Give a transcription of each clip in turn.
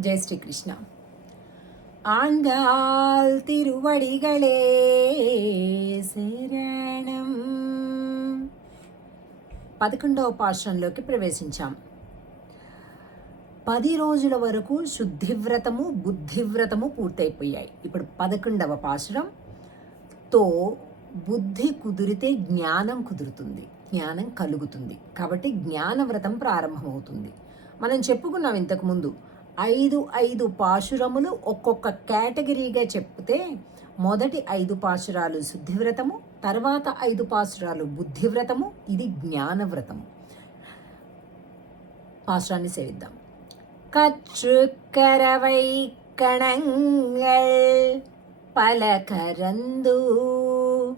ஜெய் ஸ்ரீ கிருஷ்ணா ஆண்டாள் திருவடிகளே శరణం పదకొండవ పాశ్రంలోకి ప్రవేశించాం పది రోజుల వరకు శుద్ధివ్రతము బుద్ధివ్రతము పూర్తయిపోయాయి ఇప్పుడు పదకొండవ పాశ్రంతో బుద్ధి కుదిరితే జ్ఞానం కుదురుతుంది జ్ఞానం కలుగుతుంది కాబట్టి జ్ఞానవ్రతం ప్రారంభమవుతుంది మనం చెప్పుకున్నాం ఇంతకుముందు ఐదు ఐదు పాశురములు ఒక్కొక్క కేటగిరీగా చెప్తే మొదటి ఐదు పాశురాలు శుద్ధివ్రతము తర్వాత ఐదు పాశురాలు బుద్ధివ్రతము ఇది జ్ఞానవ్రతము. పాశురాన్ని సేవిద్దాం. కచ్చుకరవై కణంగల్ పలకరందు കരന്തു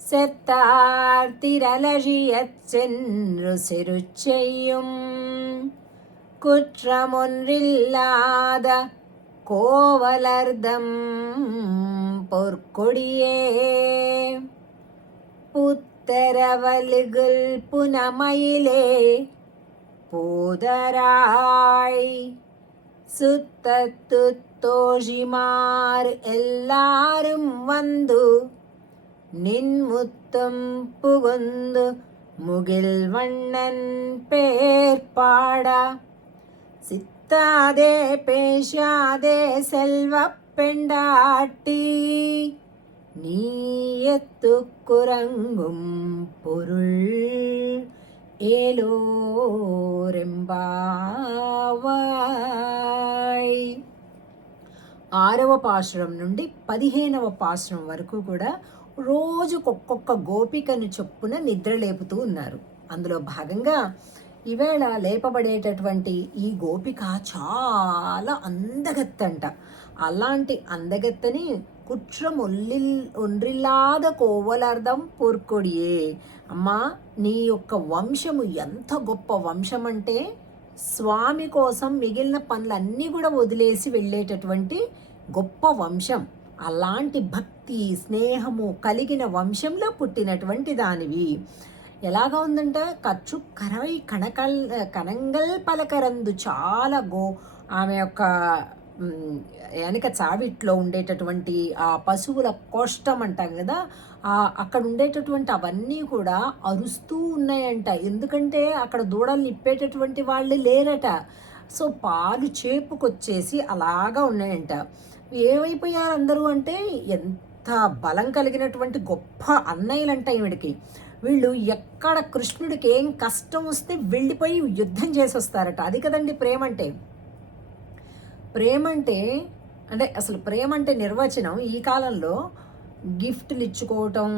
സെത്താർത്തിരലഴിയ ചെന്നു குற்றமொன்றில்லாத கோவலர்தம் பொற்கொடியே. புத்தரவலுகுல் புனமயிலே பூதராய் சுத்தத்து தோழிமார் எல்லாரும் வந்து நின்முத்தம் புகுந்து முகில் வண்ணன் பேர்பாடா. സിത്താതെ പേശാതെ സെൽവപ്പെണ്ടാട്ടി നീയത്തുക്കുറങ്ങും പൊരുൾ ఏలోరెంబావాయ్ ఆరవ పాశ్రం నుండి పదిహేనవ పాశ్రం వరకు కూడా రోజుకొక్కొక్క గోపికను చొప్పున నిద్రలేపుతూ ఉన్నారు. అందులో భాగంగా ఈవేళ లేపబడేటటువంటి ఈ గోపిక చాలా అందగత్తంట. అలాంటి అందగత్తని కుట్రం ఒల్లిల్ ఒండ్రిల్లాద కోవలార్థం పోర్కొడియే. అమ్మా నీ యొక్క వంశము ఎంత గొప్ప వంశం అంటే స్వామి కోసం మిగిలిన పనులన్నీ కూడా వదిలేసి వెళ్ళేటటువంటి గొప్ప వంశం. అలాంటి భక్తి స్నేహము కలిగిన వంశంలో పుట్టినటువంటి దానివి. ఎలాగా ఉందంటే? ఖర్చు కరవై కణకల్ కణంగల్ పలకరందు చాలా గో ఆమె యొక్క వెనక చావిట్లో ఉండేటటువంటి ఆ పశువుల కోష్టం అంటాం కదా ఆ అక్కడ ఉండేటటువంటి అవన్నీ కూడా అరుస్తూ ఉన్నాయంట. ఎందుకంటే అక్కడ దూడలు నిప్పేటటువంటి వాళ్ళు లేరట. సో పాలు చేపుకొచ్చేసి అలాగా ఉన్నాయంట. ఏమైపోయారు అందరూ అంటే ఎంత బలం కలిగినటువంటి గొప్ప అన్నయ్యలంట ఈవిడికి. వీళ్ళు ఎక్కడ కృష్ణుడికి ఏం కష్టం వస్తే వెళ్ళిపోయి యుద్ధం చేసి వస్తారట అది కదండి ప్రేమ అంటే ప్రేమ అంటే అంటే అసలు ప్రేమ అంటే నిర్వచనం ఈ కాలంలో గిఫ్ట్లు ఇచ్చుకోవటం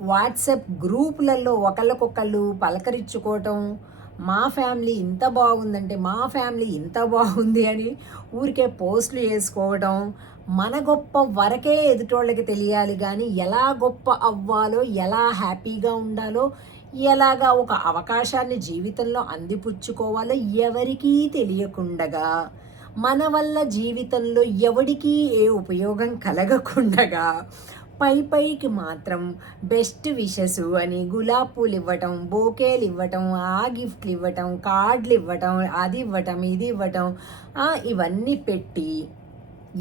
వాట్సాప్ గ్రూపులలో ఒకళ్ళకొకళ్ళు పలకరించుకోవటం మా ఫ్యామిలీ ఇంత బాగుందంటే మా ఫ్యామిలీ ఇంత బాగుంది అని ఊరికే పోస్టులు వేసుకోవడం మన గొప్ప వరకే ఎదుటోళ్ళకి తెలియాలి కానీ ఎలా గొప్ప అవ్వాలో ఎలా హ్యాపీగా ఉండాలో ఎలాగా ఒక అవకాశాన్ని జీవితంలో అందిపుచ్చుకోవాలో ఎవరికీ తెలియకుండగా మన వల్ల జీవితంలో ఎవడికి ఏ ఉపయోగం కలగకుండగా పై పైకి మాత్రం బెస్ట్ విషెస్ అని గులాబ్ పూలు ఇవ్వటం బోకేలు ఇవ్వటం ఆ గిఫ్ట్లు ఇవ్వటం కార్డులు ఇవ్వటం అది ఇవ్వటం ఇది ఇవ్వటం ఇవన్నీ పెట్టి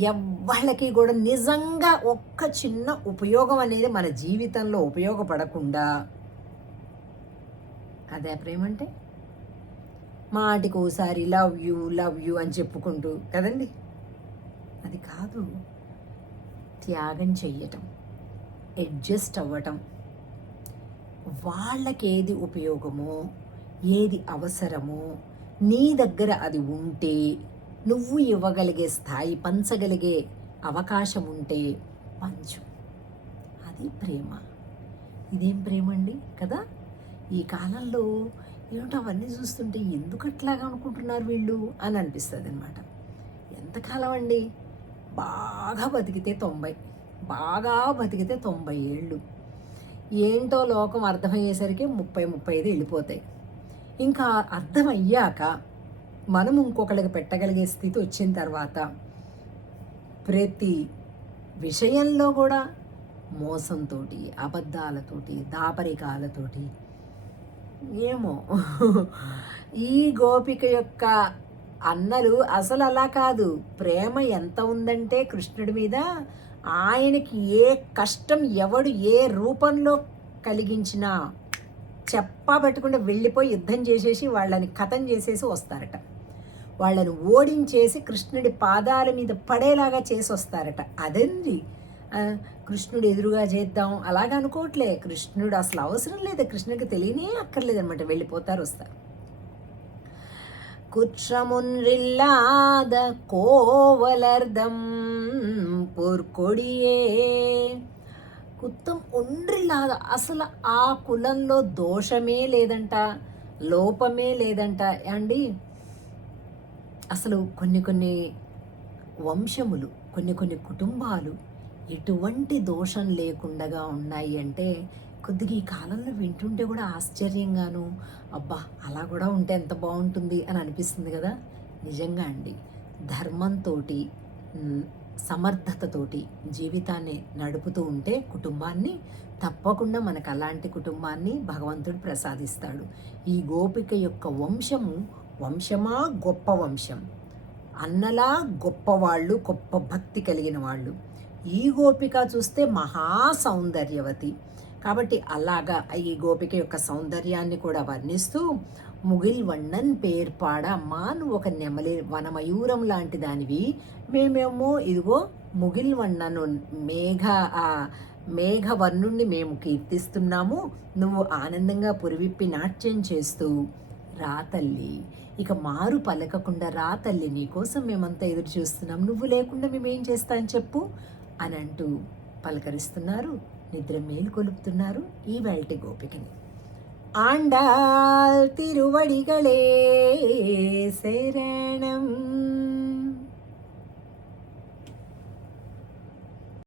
ఎవ్వళ్ళకి కూడా నిజంగా ఒక్క చిన్న ఉపయోగం అనేది మన జీవితంలో ఉపయోగపడకుండా అదే ప్రేమంటే? మాటికి ఒకసారి లవ్ యూ లవ్ యూ అని చెప్పుకుంటూ కదండి? అది కాదు త్యాగం చెయ్యటం. అడ్జస్ట్ అవ్వటం. వాళ్ళకి ఏది ఉపయోగమో ఏది అవసరమో నీ దగ్గర అది ఉంటే నువ్వు ఇవ్వగలిగే స్థాయి పంచగలిగే అవకాశం ఉంటే పంచు. అది ప్రేమ. ఇదేం ప్రేమ అండి కదా? ఈ కాలంలో ఏమిటో అవన్నీ చూస్తుంటే ఎందుకు అట్లాగా అనుకుంటున్నారు వీళ్ళు అని అనిపిస్తుంది అనమాట ఎంతకాలం అండి? బాగా బతికితే తొంభై. బాగా బతికితే తొంభై ఏళ్ళు. ఏంటో లోకం అర్థమయ్యేసరికి ముప్పై ముప్పై ఐదు వెళ్ళిపోతాయి. ఇంకా అర్థమయ్యాక మనం ఇంకొకళ్ళకి పెట్టగలిగే స్థితి వచ్చిన తర్వాత ప్రతి విషయంలో కూడా మోసంతోటి అబద్ధాలతోటి దాపరికాలతోటి ఏమో. ఈ గోపిక యొక్క అన్నలు అసలు అలా కాదు. ప్రేమ ఎంత ఉందంటే కృష్ణుడి మీద ఆయనకి ఏ కష్టం ఎవడు ఏ రూపంలో కలిగించినా చెప్పబెట్టకుండా వెళ్ళిపోయి యుద్ధం చేసేసి వాళ్ళని కథం చేసేసి వస్తారట. వాళ్ళని ఓడించేసి కృష్ణుడి పాదాల మీద పడేలాగా చేసి వస్తారట. అదండి కృష్ణుడు ఎదురుగా చేద్దాం. అలాగ అనుకోవట్లే. కృష్ణుడు అసలు అవసరం లేదు. కృష్ణుడికి తెలియనే అక్కర్లేదనమాట వెళ్ళిపోతారు వస్తారు. குற்றமொன்றில்லாத கோவலர்தம் பொற்கொடியே కుత్తం ఒండ్రిలాద అసలు ఆ కులంలో దోషమే లేదంట లోపమే లేదంట అండి అసలు కొన్ని కొన్ని వంశములు కొన్ని కొన్ని కుటుంబాలు ఎటువంటి దోషం లేకుండా ఉన్నాయి అంటే కొద్దిగా ఈ కాలంలో వింటుంటే కూడా ఆశ్చర్యంగాను అబ్బా అలా కూడా ఉంటే ఎంత బాగుంటుంది అని అనిపిస్తుంది కదా. నిజంగా అండి. ధర్మంతో సమర్థతతోటి జీవితాన్ని నడుపుతూ ఉంటే కుటుంబాన్ని తప్పకుండా మనకు అలాంటి కుటుంబాన్ని భగవంతుడు ప్రసాదిస్తాడు. ఈ గోపిక యొక్క వంశము వంశమా గొప్ప వంశం? అన్నలా గొప్పవాళ్ళు గొప్ప భక్తి కలిగిన వాళ్ళు. ఈ గోపిక చూస్తే మహా సౌందర్యవతి. కాబట్టి అలాగా ఈ గోపిక యొక్క సౌందర్యాన్ని కూడా వర్ణిస్తూ ముగిల్ వಣ್ಣన్ పేర్పాడ అమ్మా నువ్వు ఒక నెమలి వనమయూరం లాంటి దానివి. మేమేమో ఇదిగో ముగిల్ వన్నను మేఘ ఆ మేఘవర్ణుణ్ణి మేము కీర్తిస్తున్నాము. నువ్వు ఆనందంగా పురివిప్పి నాట్యం చేస్తూ రా తల్లి. ఇక మారు పలకకుండా రా తల్లి నీకోసం మేమంతా ఎదురు చూస్తున్నాం నువ్వు లేకుండా మేమేం చేస్తాం చెప్పు అని అంటూ పలకరిస్తున్నారు. నిద్ర మేలుకొలుపుతున్నారు ఈ వెల్టి గోపికని. ఆండాల్ తిరువడిగళే శరణం.